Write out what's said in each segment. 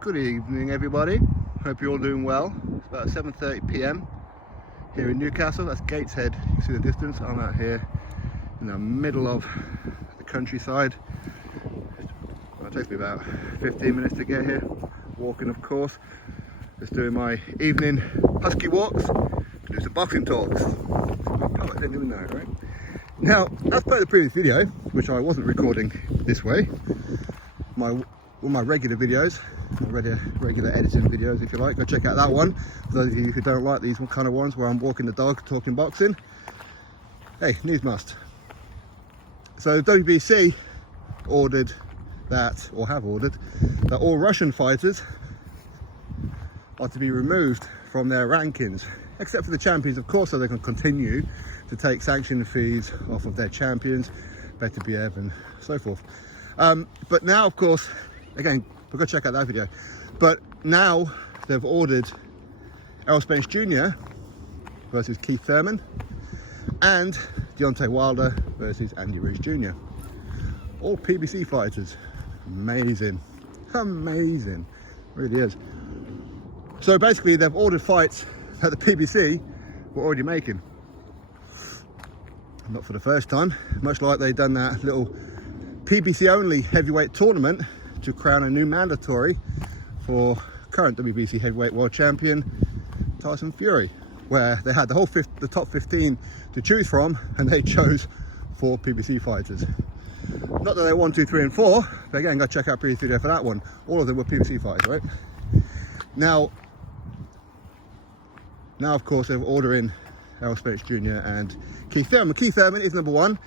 Good evening, everybody. Hope you're all doing well. It's about 7:30 p.m. here in Newcastle. That's Gateshead. You can see the distance. I'm out here in the middle of the countryside. It takes me about 15 minutes to get here. Walking, of course. Just doing my evening husky walks to do some boxing talks. Oh, I didn't even know, right? Now, as per the previous video, which I wasn't recording this way, all my regular videos, regular editing videos, if you like, go check out that one. For those of you who don't like these kind of ones where I'm walking the dog, talking boxing, hey, needs must. So WBC ordered that, or have ordered, that all Russian fighters are to be removed from their rankings, except for the champions, of course, so they can continue to take sanction fees off of their champions, Benavidez and so forth. But now, of course, again, we've got to check out that video. But now they've ordered Errol Spence Jr versus Kieth Thurman and Deontay Wilder versus Andy Ruiz Jr. All PBC fighters. Amazing. Amazing. Really is. So basically, they've ordered fights that the PBC were already making. Not for the first time. Much like they've done that little PBC only heavyweight tournament to crown a new mandatory for current WBC heavyweight world champion Tyson Fury, where they had the top 15 to choose from, and they chose 4 PBC fighters. Not that they're 1, 2, 3, and 4, but again, go check out previous video for that one. All of them were PBC fighters, right? Now of course they're ordering Errol Spence Jr and Kieth Thurman. Kieth Thurman is number 1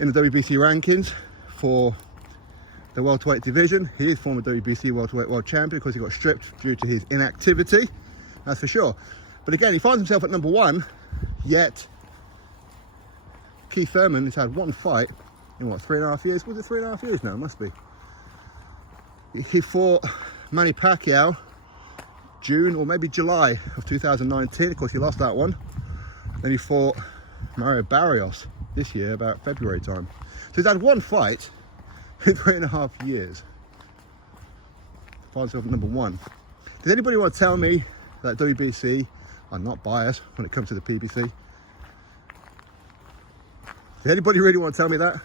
in the WBC rankings for the welterweight division. He is former WBC welterweight world champion because he got stripped due to his inactivity, that's for sure. But again, he finds himself at number 1, yet Kieth Thurman has had one fight in what, 3.5 years? Was it 3.5 years now? It must be. He fought Manny Pacquiao June or maybe July of 2019. Of course, he lost that one. Then he fought Mario Barrios this year, about February time. So he's had one fight in 3.5 years. Finds himself at number 1. Does anybody want to tell me that WBC are not biased when it comes to the PBC? Does anybody really want to tell me that?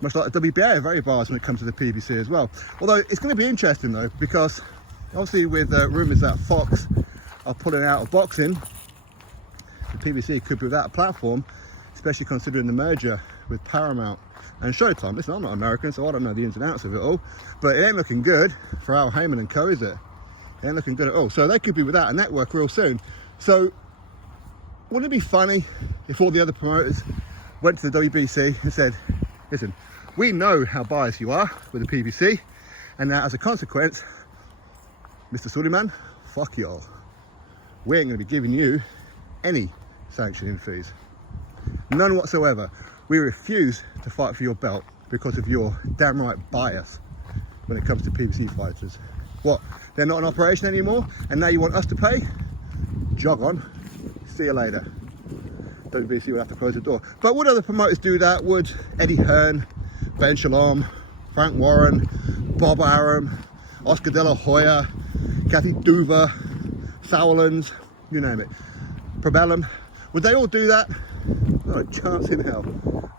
Much like the WBA are very biased when it comes to the PBC as well. Although it's going to be interesting though, because obviously with rumours that Fox are pulling out of boxing, the PBC could be without a platform, especially considering the merger with Paramount and Showtime. Listen, I'm not American, so I don't know the ins and outs of it all, but it ain't looking good for Al Heyman and co, is it? It ain't looking good at all. So they could be without a network real soon. So wouldn't it be funny if all the other promoters went to the WBC and said, listen, we know how biased you are with the PBC, and now as a consequence, Mr. Suleiman, fuck y'all. We ain't going to be giving you any sanctioning fees. None whatsoever. We refuse to fight for your belt because of your damn right bias when it comes to PBC fighters. What? They're not in operation anymore, and now you want us to pay? Jog on. See you later. WBC will have to close the door. But would other promoters do that? Would Eddie Hearn, Ben Shalom, Frank Warren, Bob Arum, Oscar De La Hoya, Kathy Duva, Sauerlands, you name it, Probellum, would they all do that? Not a chance in hell.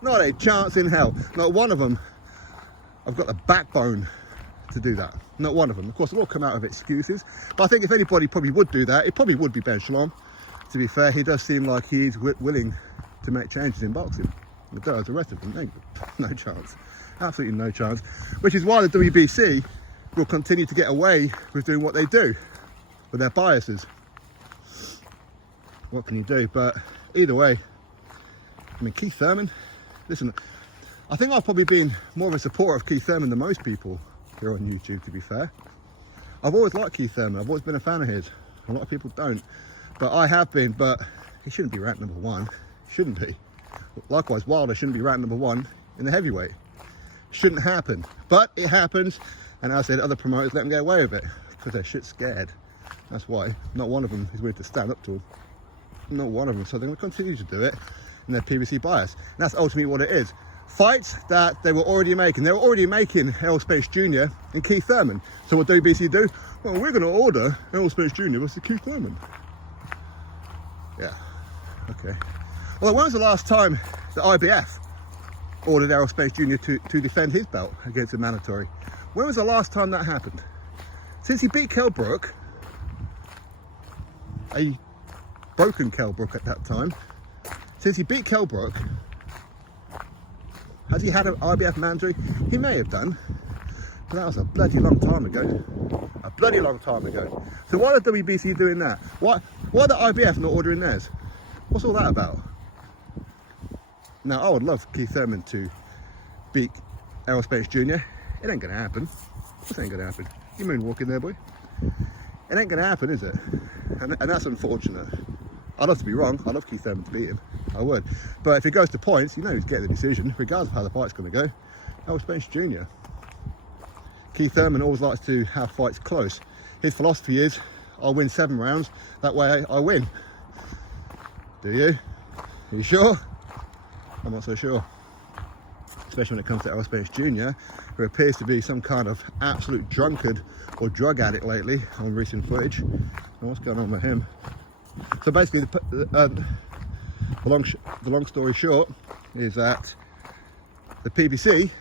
Not a chance in hell. Not one of them have got the backbone to do that. Not one of them. Of course, they'll all come out with excuses. But I think if anybody probably would do that, it probably would be Ben Shalom. To be fair, he does seem like he's willing to make changes in boxing. But does the rest of them? No chance. Absolutely no chance. Which is why the WBC will continue to get away with doing what they do with their biases. What can you do? But either way, I mean, Kieth Thurman, listen, I think I've probably been more of a supporter of Kieth Thurman than most people here on YouTube, to be fair. I've always liked Kieth Thurman. I've always been a fan of his. A lot of people don't, but I have been. But he shouldn't be ranked number 1. Shouldn't be. Likewise, Wilder shouldn't be ranked number 1 in the heavyweight. Shouldn't happen, but it happens. And as I said, other promoters let them get away with it because they're shit scared. That's why. Not one of them is willing to stand up to them. Not one of them. So they're going to continue to do it in their PBC bias. And that's ultimately what it is. fights that they were already making. They were already making Errol Spence Jr and Kieth Thurman. So what WBC do? Well, we're going to order Errol Spence Jr versus Kieth Thurman. Yeah, okay. Well, when was the last time the IBF ordered Errol Spence Jr to defend his belt against a mandatory? When was the last time that happened? Since he beat Kell Brook, a broken Kell Brook at that time, since he beat Kell Brook, has he had an IBF mandatory? He may have done, but that was a bloody long time ago. A bloody long time ago. So why are the WBC doing that? Why are the IBF not ordering theirs? What's all that about? Now, I would love Kieth Thurman to beat Errol Spence Jr. It ain't gonna happen. This ain't gonna happen. You moonwalking there, boy? It ain't gonna happen, is it? And that's unfortunate. I'd love to be wrong. I'd love Kieth Thurman to beat him. I would. But if it goes to points, you know who's getting the decision, regardless of how the fight's gonna go. Errol Spence Jr. Kieth Thurman always likes to have fights close. His philosophy is, I'll win 7 rounds, that way I win. Do you? Are you sure? I'm not so sure. Especially when it comes to Errol Spence Jr, who appears to be some kind of absolute drunkard or drug addict lately on recent footage. And what's going on with him? So basically, the long story short is that the PBC,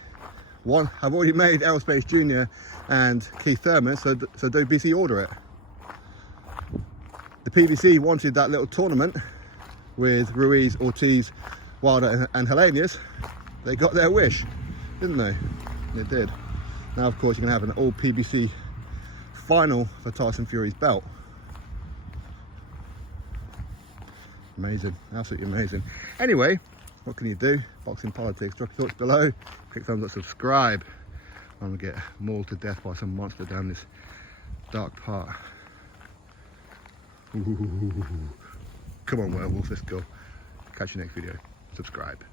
one, have already made Errol Spence Jr and Kieth Thurman, so WBC order it. The PBC wanted that little tournament with Ruiz, Ortiz, Wilder and Helenius. They got their wish, didn't they? They did. Now, of course, you're going to have an all PBC final for Tyson Fury's belt. Amazing, absolutely amazing. Anyway, what can you do? Boxing politics. Drop your thoughts below. Click thumbs up, subscribe. I'm going to get mauled to death by some monster down this dark part. Ooh. Come on, werewolf, let's go. Catch you next video. Subscribe.